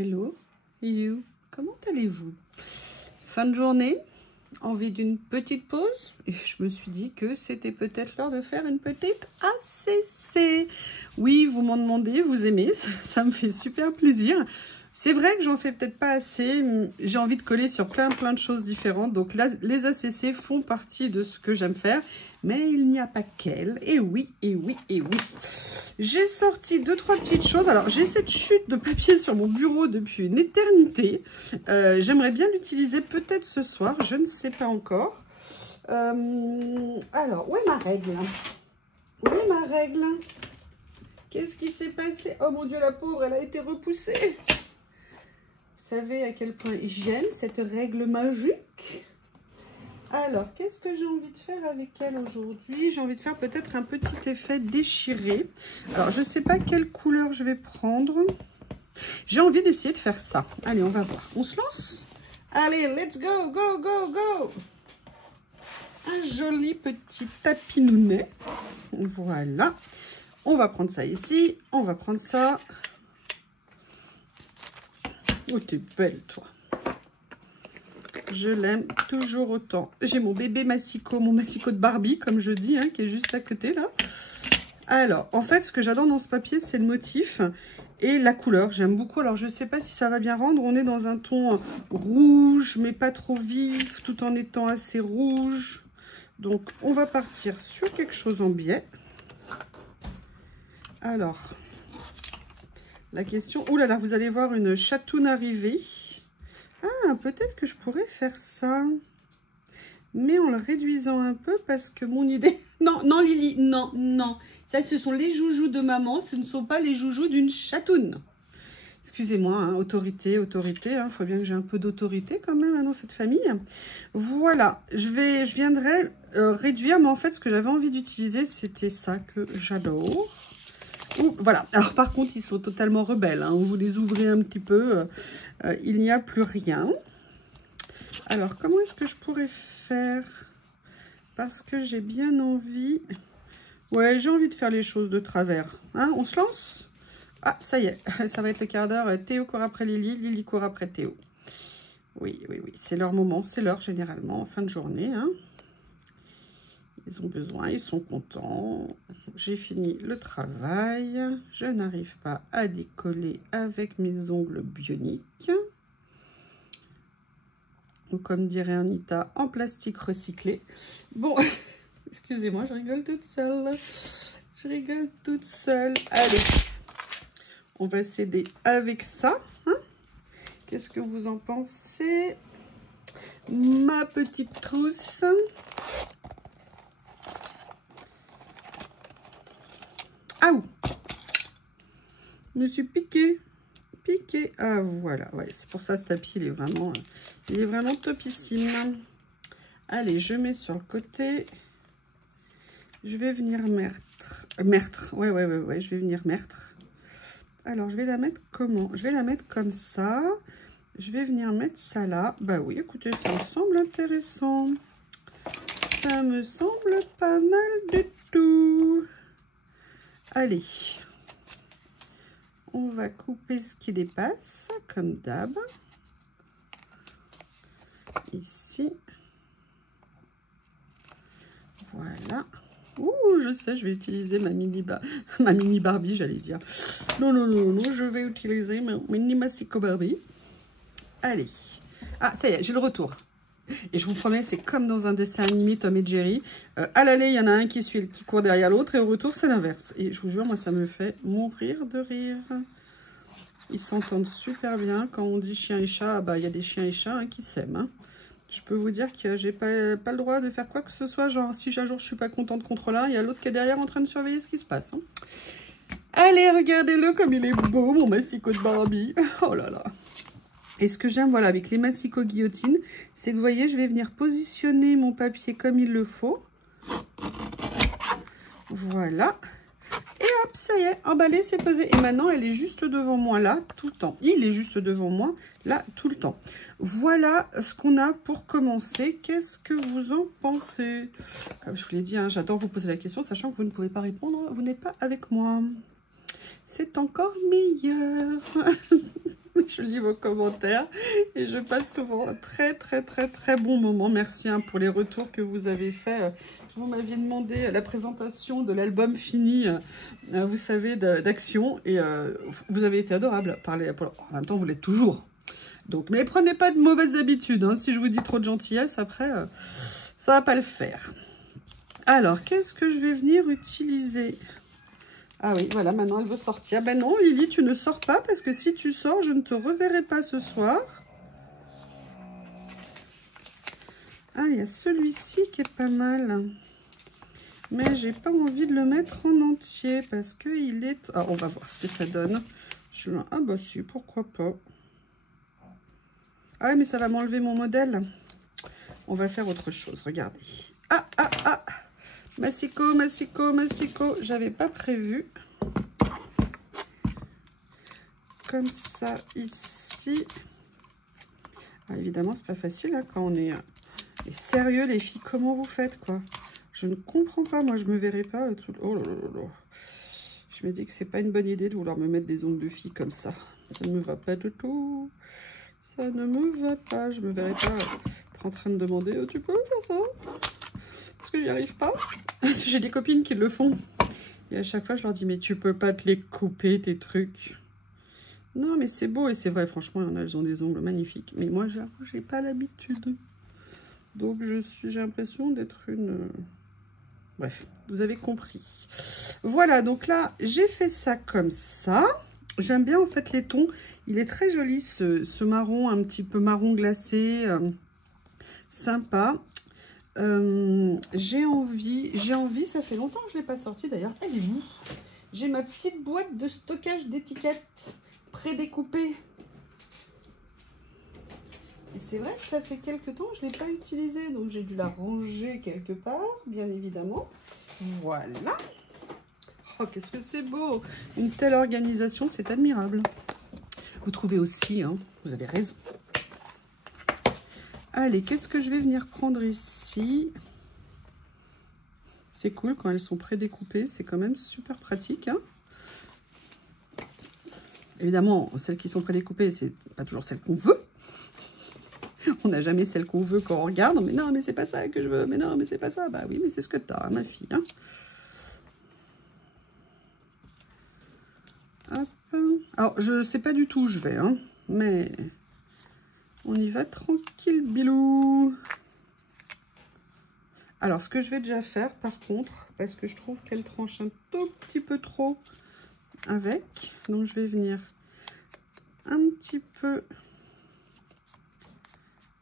Hello, you, comment allez-vous? Fin de journée, envie d'une petite pause et je me suis dit que c'était peut-être l'heure de faire une petite ACC. Oui, vous m'en demandez, vous aimez, ça me fait super plaisir. C'est vrai que j'en fais peut-être pas assez, j'ai envie de coller sur plein de choses différentes. Donc là, les ACC font partie de ce que j'aime faire, mais il n'y a pas qu'elles. Et oui, et oui, et oui. J'ai sorti 2-3 petites choses. Alors, j'ai cette chute de papier sur mon bureau depuis une éternité. J'aimerais bien l'utiliser peut-être ce soir, je ne sais pas encore. Alors, où est ma règle? Où est ma règle? Qu'est-ce qui s'est passé? Oh mon Dieu, la pauvre, elle a été repoussée. Vous savez à quel point j'aime cette règle magique. Alors, qu'est-ce que j'ai envie de faire avec elle aujourd'hui? J'ai envie de faire peut-être un petit effet déchiré. Alors, je ne sais pas quelle couleur je vais prendre. J'ai envie d'essayer de faire ça. Allez, on va voir. On se lance? Allez, let's go, go, go, go! Un joli petit tapinounet. Voilà. On va prendre ça ici. On va prendre ça. Oh, t'es belle, toi. Je l'aime toujours autant. J'ai mon bébé massicot, mon massicot de Barbie, comme je dis, hein, qui est juste à côté, là. Alors, en fait, ce que j'adore dans ce papier, c'est le motif et la couleur. J'aime beaucoup. Alors, je ne sais pas si ça va bien rendre. On est dans un ton rouge, mais pas trop vif, tout en étant assez rouge. Donc, on va partir sur quelque chose en biais. Alors... la question... Ouh là là, vous allez voir une chatoune arriver. Ah, peut-être que je pourrais faire ça. Mais en le réduisant un peu parce que mon idée... Non, non Lily, non, non. Ça, ce sont les joujoux de maman. Ce ne sont pas les joujoux d'une chatoune. Excusez-moi, hein, autorité, autorité. Il faut bien que j'ai un peu d'autorité quand même hein, dans cette famille. Voilà, je viendrai réduire. Mais en fait, ce que j'avais envie d'utiliser, c'était ça que j'adore. Ouh, voilà, alors par contre ils sont totalement rebelles, hein. Vous les ouvrez un petit peu, il n'y a plus rien. Alors comment est-ce que je pourrais faire? Parce que j'ai bien envie, ouais j'ai envie de faire les choses de travers, hein. On se lance? Ah ça y est, ça va être le quart d'heure, Théo court après Lily, Lily court après Théo. Oui, oui, oui, c'est leur moment, c'est l'heure généralement en fin de journée, hein. Ils ont besoin, ils sont contents. J'ai fini le travail. Je n'arrive pas à décoller avec mes ongles bioniques. Ou comme dirait Anita, en plastique recyclé. Bon, excusez-moi, je rigole toute seule. Je rigole toute seule. Allez, on va s'aider avec ça. Hein? Qu'est-ce que vous en pensez? Ma petite trousse. Ah ouh, je me suis piqué. Ah voilà, ouais, c'est pour ça ce tapis il est vraiment topissime. Allez, je mets sur le côté. Je vais venir meurtre. Ouais, je vais venir meurtre. Alors je vais la mettre comment? Je vais la mettre comme ça. Je vais venir mettre ça là. Bah oui, écoutez, ça me semble intéressant. Ça me semble pas mal du tout. Allez, on va couper ce qui dépasse, comme d'hab. Ici. Voilà. Ouh, je sais, je vais utiliser ma mini Barbie, j'allais dire. Non, je vais utiliser ma mini Massicot Barbie. Allez. Ah, ça y est, j'ai le retour. Et je vous promets, c'est comme dans un dessin animé Tom et Jerry. À l'aller, il y en a un qui court derrière l'autre et au retour, c'est l'inverse. Et je vous jure, moi, ça me fait mourir de rire. Ils s'entendent super bien. Quand on dit chien et chat, bah, il y a des chiens et chats hein, qui s'aiment. Hein. Je peux vous dire que j'ai pas le droit de faire quoi que ce soit. Genre, si un jour je suis pas contente contre l'un, il y a l'autre qui est derrière en train de surveiller ce qui se passe. Hein. Allez, regardez-le comme il est beau, mon massicot de Barbie. Oh là là. Et ce que j'aime, voilà, avec les massicots guillotines, c'est que vous voyez, je vais venir positionner mon papier comme il le faut. Voilà. Et hop, ça y est, emballé, c'est pesé. Et maintenant, elle est juste devant moi, là, tout le temps. Il est juste devant moi, là, tout le temps. Voilà ce qu'on a pour commencer. Qu'est-ce que vous en pensez? Comme je vous l'ai dit, hein, j'adore vous poser la question, sachant que vous ne pouvez pas répondre, vous n'êtes pas avec moi. C'est encore meilleur. Je je lis vos commentaires et je passe souvent un très bon moment. Merci hein, pour les retours que vous avez faits. Vous m'aviez demandé la présentation de l'album fini, vous savez, d'Action. Et vous avez été adorable. En même temps, vous l'êtes toujours. Donc, mais prenez pas de mauvaises habitudes. Hein. Si je vous dis trop de gentillesse, après, ça va pas le faire. Alors, qu'est-ce que je vais venir utiliser? Ah oui, voilà, maintenant elle veut sortir. Ben non, Lily, tu ne sors pas parce que si tu sors, je ne te reverrai pas ce soir. Ah, il y a celui-ci qui est pas mal. Mais j'ai pas envie de le mettre en entier parce qu'il est... Ah, on va voir ce que ça donne. Ah bah si, pourquoi pas. Ah, mais ça va m'enlever mon modèle. On va faire autre chose, regardez. Ah, ah, ah. Massicot. J'avais pas prévu. Comme ça, ici. Ah, évidemment, c'est pas facile hein, quand on est sérieux, les filles. Comment vous faites, quoi? Je ne comprends pas. Moi, je me verrai pas. Oh là là là là. Je me dis que c'est pas une bonne idée de vouloir me mettre des ongles de fille comme ça. Ça ne me va pas du tout. Ça ne me va pas. Je me verrai pas être en train de demander tu peux faire ça? Parce que j'y arrive pas. J'ai des copines qui le font. Et à chaque fois, je leur dis mais tu peux pas te les couper, tes trucs. Non, mais c'est beau et c'est vrai. Franchement, il y en a, elles ont des ongles magnifiques. Mais moi, j'avoue, j'ai pas l'habitude. Donc, j'ai l'impression d'être une... Bref, vous avez compris. Voilà, donc là, j'ai fait ça comme ça. J'aime bien, en fait, les tons. Il est très joli, ce marron, un petit peu marron glacé. Sympa. J'ai envie, ça fait longtemps que je ne l'ai pas sorti, d'ailleurs. Elle est où? J'ai ma petite boîte de stockage d'étiquettes prédécoupées. Et c'est vrai que ça fait quelques temps que je ne l'ai pas utilisée, donc j'ai dû la ranger quelque part, bien évidemment. Voilà. Oh, qu'est-ce que c'est beau! Une telle organisation, c'est admirable. Vous trouvez aussi, hein, vous avez raison. Allez, qu'est-ce que je vais venir prendre ici? C'est cool quand elles sont prédécoupées, c'est quand même super pratique. Hein. Évidemment, celles qui sont prédécoupées, c'est pas toujours celles qu'on veut. On n'a jamais celle qu'on veut quand on regarde. Mais non, mais c'est pas ça que je veux. Mais non, mais c'est pas ça. Bah oui, mais c'est ce que tu as, ma fille. Hein. Hop. Alors, je sais pas du tout où je vais. Hein, mais on y va tranquille, bilou. Alors, ce que je vais déjà faire, par contre, parce que je trouve qu'elle tranche un tout petit peu trop avec. Donc, je vais venir un petit peu...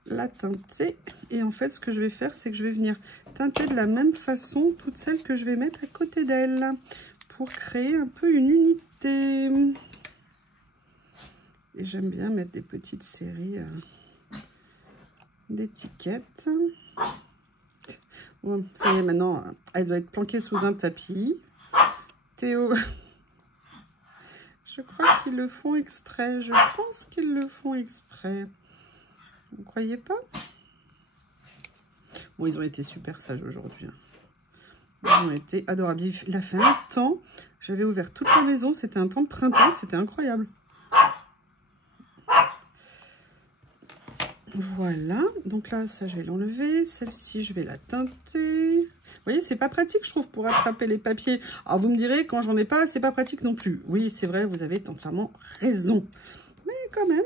la teinter et en fait ce que je vais faire c'est que je vais venir teinter de la même façon toutes celles que je vais mettre à côté d'elle pour créer un peu une unité. Et j'aime bien mettre des petites séries d'étiquettes. Bon, ça y est, maintenant elle doit être planquée sous un tapis. Théo, je crois qu'ils le font exprès, je pense qu'ils le font exprès. Vous ne croyez pas? Bon, ils ont été super sages aujourd'hui. Ils ont été adorables. Il a fait un temps, j'avais ouvert toute la maison, c'était un temps de printemps, c'était incroyable. Voilà, donc là, ça, je vais l'enlever. Celle-ci, je vais la teinter. Vous voyez, c'est pas pratique, je trouve, pour attraper les papiers. Alors, vous me direz, quand j'en ai pas, c'est pas pratique non plus. Oui, c'est vrai, vous avez entièrement raison. Mais quand même...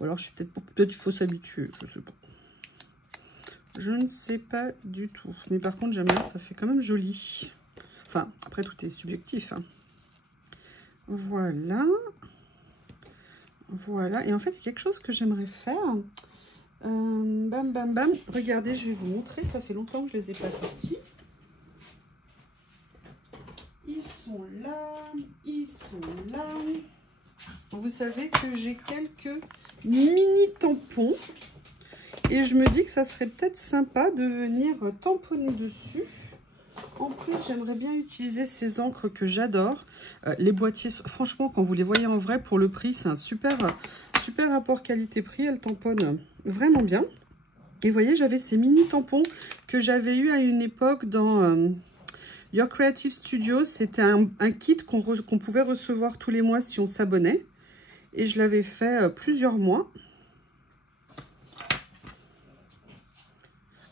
Ou alors, je suis peut-être il faut s'habituer, je sais pas. Je ne sais pas du tout. Mais par contre, j'aime bien, ça fait quand même joli. Enfin, après, tout est subjectif. Hein. Voilà. Voilà. Et en fait, il y a quelque chose que j'aimerais faire. Bam, bam, bam. Regardez, je vais vous montrer. Ça fait longtemps que je ne les ai pas sortis. Ils sont là. Ils sont là. Vous savez que j'ai quelques mini tampons et je me dis que ça serait peut-être sympa de venir tamponner dessus. En plus, j'aimerais bien utiliser ces encres que j'adore. Les boîtiers, franchement, quand vous les voyez en vrai, pour le prix, c'est un super rapport qualité-prix. Elles tamponnent vraiment bien. Et vous voyez, j'avais ces mini tampons que j'avais eu à une époque dans... Your Creative Studio, c'était un kit qu'on pouvait recevoir tous les mois si on s'abonnait. Et je l'avais fait plusieurs mois.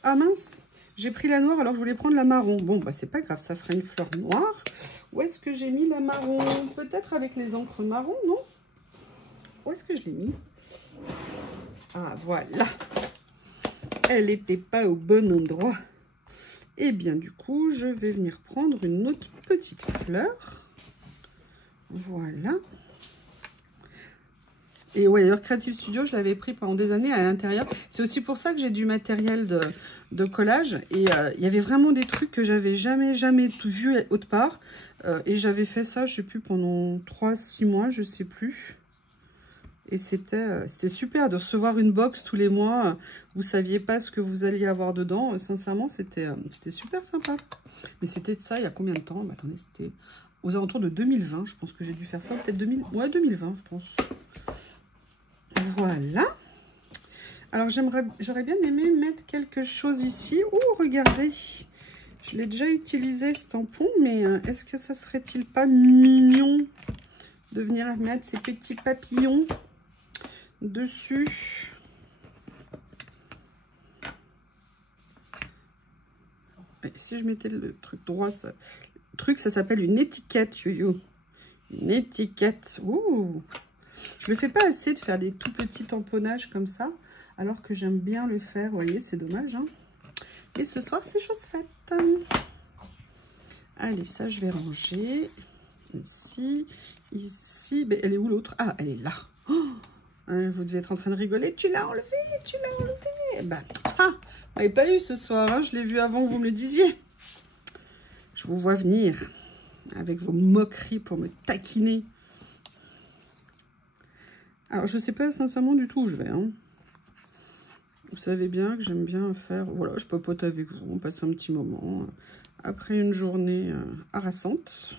Ah mince, j'ai pris la noire alors que je voulais prendre la marron. Bon, bah c'est pas grave, ça fera une fleur noire. Où est-ce que j'ai mis la marron? Peut-être avec les encres marron, non? Où est-ce que je l'ai mis? Ah, voilà. Elle n'était pas au bon endroit. Et bien, du coup, je vais venir prendre une autre petite fleur. Voilà. Et ouais, d'ailleurs, Creative Studio, je l'avais pris pendant des années à l'intérieur. C'est aussi pour ça que j'ai du matériel de collage. Et il y avait vraiment des trucs que j'avais jamais vu autre part. Et j'avais fait ça, je sais plus, pendant 3-6 mois, je sais plus. Et c'était super de recevoir une box tous les mois. Vous saviez pas ce que vous alliez avoir dedans. Sincèrement, c'était super sympa. Mais c'était de ça il y a combien de temps? Bah, attendez, c'était aux alentours de 2020. Je pense que j'ai dû faire ça. Peut-être 2020, je pense. Voilà. Alors, j'aurais bien aimé mettre quelque chose ici. Oh, regardez. Je l'ai déjà utilisé, ce tampon. Mais est-ce que ça serait-il pas mignon de venir mettre ces petits papillons dessus? Et si je mettais le truc droit, ça s'appelle une étiquette, yo-yo. Une étiquette. Ouh. Je ne le fais pas assez de faire des tout petits tamponnages comme ça, alors que j'aime bien le faire. Vous voyez, c'est dommage, hein. Et ce soir, c'est chose faite. Allez, ça, je vais ranger. Ici, ici. Mais elle est où l'autre? Ah, elle est là. Oh, hein, vous devez être en train de rigoler. Tu l'as enlevé, tu l'as enlevé. Ben, ah, vous n'avez pas eu ce soir. Hein, je l'ai vu avant que vous me le disiez. Je vous vois venir avec vos moqueries pour me taquiner. Alors, je ne sais pas sincèrement du tout où je vais. Hein. Vous savez bien que j'aime bien faire... Voilà, je papote avec vous, on passe un petit moment. Après une journée harassante.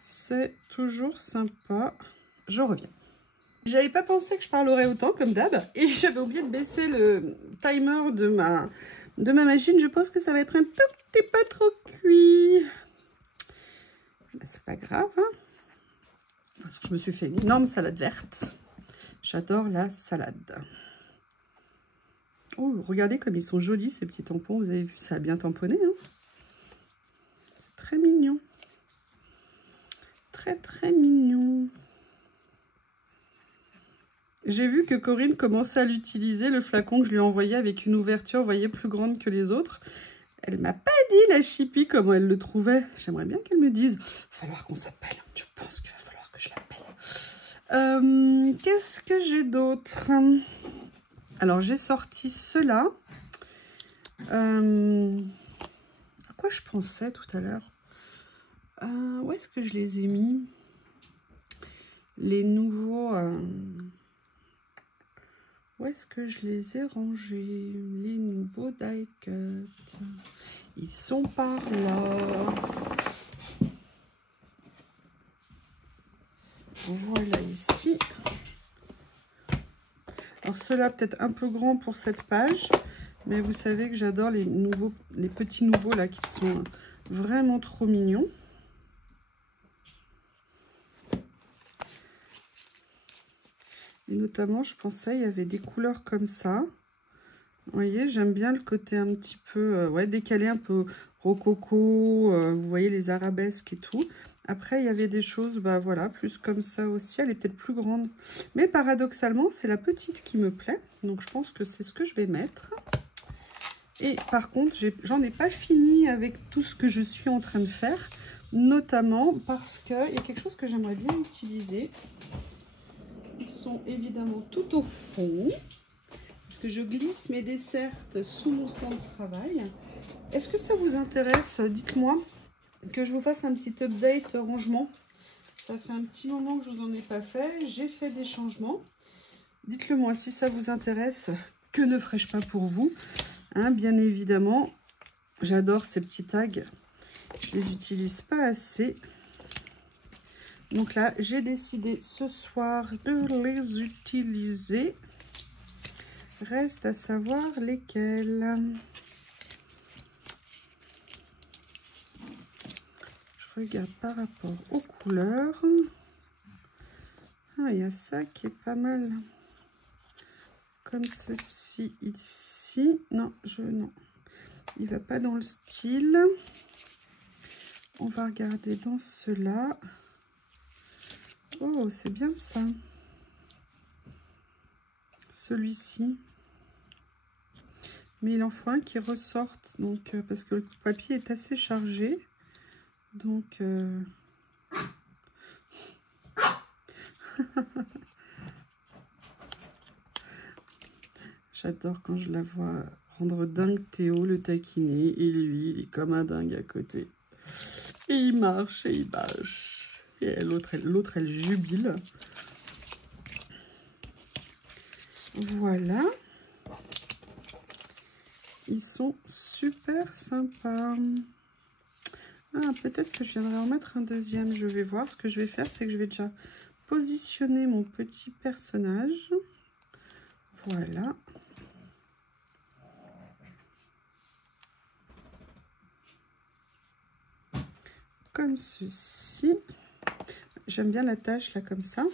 C'est toujours sympa. Je reviens. J'avais pas pensé que je parlerais autant, comme d'hab. Et j'avais oublié de baisser le timer de ma machine. Je pense que ça va être un tout petit peu trop cuit. Ben, c'est pas grave, hein. Je me suis fait une énorme salade verte. J'adore la salade. Oh, regardez comme ils sont jolis ces petits tampons. Vous avez vu, ça a bien tamponné. Hein, c'est très mignon. Très, très mignon. J'ai vu que Corinne commençait à l'utiliser, le flacon que je lui ai envoyé avec une ouverture, vous voyez, plus grande que les autres. Elle m'a pas dit, la chipie, comment elle le trouvait. J'aimerais bien qu'elle me dise. Il va falloir qu'on s'appelle. Je pense qu'il va falloir que je l'appelle. Qu'est-ce que j'ai d'autre? Alors, j'ai sorti cela. À quoi je pensais tout à l'heure? Où est-ce que je les ai mis? Les nouveaux... où est-ce que je les ai rangés? Les nouveaux die cut. Ils sont par là. Voilà ici. Alors ceux-là peut-être un peu grand pour cette page, mais vous savez que j'adore les petits nouveaux là qui sont vraiment trop mignons. Et notamment, je pensais il y avait des couleurs comme ça. Vous voyez, j'aime bien le côté un petit peu ouais, décalé, un peu rococo. Vous voyez les arabesques et tout. Après, il y avait des choses, bah voilà, plus comme ça aussi. Elle est peut-être plus grande. Mais paradoxalement, c'est la petite qui me plaît. Donc, je pense que c'est ce que je vais mettre. Et par contre, j'en ai pas fini avec tout ce que je suis en train de faire. Notamment parce qu'il y a quelque chose que j'aimerais bien utiliser. Ils sont évidemment tout au fond. Parce que je glisse mes desserts sous mon plan de travail. Est-ce que ça vous intéresse? Dites-moi. Que je vous fasse un petit update rangement. Ça fait un petit moment que je vous en ai pas fait. J'ai fait des changements. Dites-le moi si ça vous intéresse. Que ne ferais-je pas pour vous, hein, bien évidemment. J'adore ces petits tags. Je les utilise pas assez. Donc là, j'ai décidé ce soir de les utiliser. Reste à savoir lesquels. Je regarde par rapport aux couleurs. Ah, il y a ça qui est pas mal. Comme ceci ici. Non, non. Il va pas dans le style. On va regarder dans cela. Oh, c'est bien ça. Celui-ci. Mais il en faut un qui ressorte. Donc, parce que le papier est assez chargé. Donc... J'adore quand je la vois rendre dingue Théo, le taquiner, et lui, il est comme un dingue à côté. Et il marche et il bâche. Et l'autre, elle jubile. Voilà. Ils sont super sympas. Ah, peut-être que je viendrai en mettre un deuxième. Je vais voir. Ce que je vais faire, c'est que je vais déjà positionner mon petit personnage. Voilà. Comme ceci. J'aime bien la tâche là comme ça.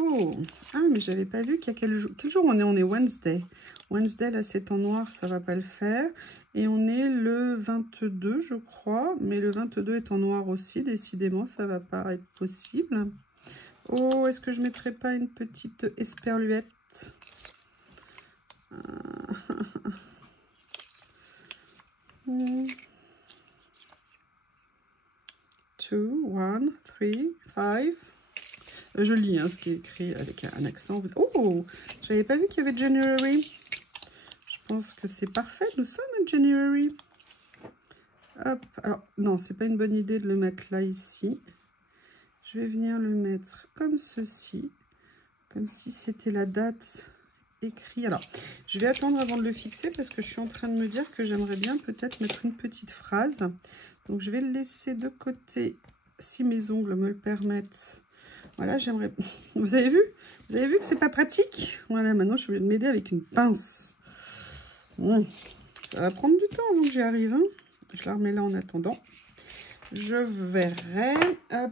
Oh, ah mais j'avais pas vu qu'il y a quel jour on est? On est Wednesday. Wednesday là c'est en noir, ça va pas le faire. Et on est le 22 je crois. Mais le 22 est en noir aussi. Décidément ça va pas être possible. Oh, est-ce que je mettrais pas une petite esperluette? 2, 1, 3, 5. Je lis hein, ce qui est écrit avec un accent. Oh, j'avais pas vu qu'il y avait January. Je pense que c'est parfait. Nous sommes en January. Hop. Alors, non, c'est pas une bonne idée de le mettre là, ici. Je vais venir le mettre comme ceci. Comme si c'était la date écrite. Alors, je vais attendre avant de le fixer parce que je suis en train de me dire que j'aimerais bien peut-être mettre une petite phrase. Donc, je vais le laisser de côté si mes ongles me le permettent. Voilà, j'aimerais... Vous avez vu? Vous avez vu que c'est pas pratique? Voilà, maintenant, je suis obligée de m'aider avec une pince. Ça va prendre du temps avant que j'y arrive. Hein. Je la remets là en attendant. Je verrai.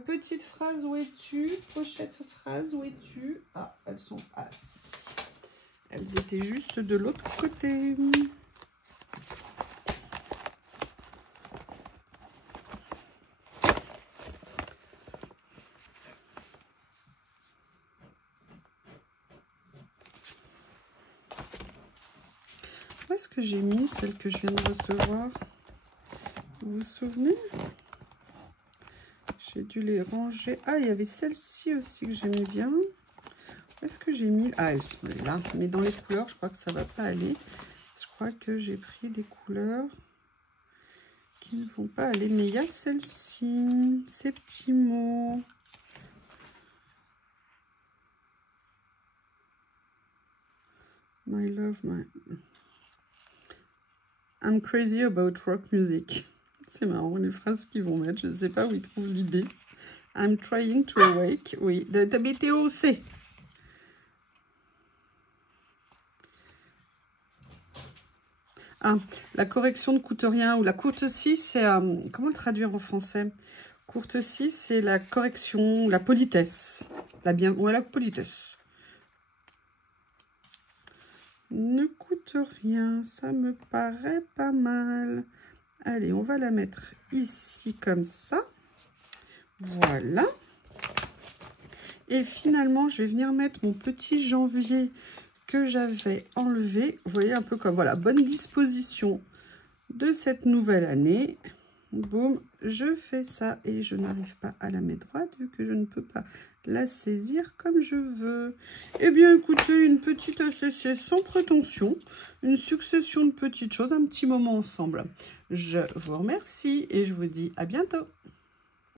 Petite phrase, où es-tu? Pochette phrase, où es-tu? Ah, elles sont... Ah, si. Elles étaient juste de l'autre côté. Où est-ce que j'ai mis celle que je viens de recevoir? Vous vous souvenez? J'ai dû les ranger. Ah, il y avait celle-ci aussi que j'aimais bien. Où est-ce que j'ai mis? Ah, elles sont là. Mais dans les couleurs, je crois que ça va pas aller. Je crois que j'ai pris des couleurs qui ne vont pas aller. Mais il y a celle-ci. Ces petits mots. My love, my... I'm crazy about rock music. C'est marrant, les phrases qu'ils vont mettre. Je ne sais pas où ils trouvent l'idée. I'm trying to awake. Oui, de BTOC. Ah, la correction ne coûte rien. Ou la courtesie, c'est... comment le traduire en français? Courtesie, c'est la correction, la politesse. Ouais, la politesse. Ne coûte rien, ça me paraît pas mal. Allez, on va la mettre ici comme ça. Voilà. Et finalement, je vais venir mettre mon petit janvier que j'avais enlevé. Vous voyez, un peu comme, voilà, bonne disposition de cette nouvelle année. Boum, je fais ça et je n'arrive pas à la mettre droite vu que je ne peux pas la saisir comme je veux. Eh bien, écoutez, une petite ACC sans prétention, une succession de petites choses, un petit moment ensemble. Je vous remercie et je vous dis à bientôt.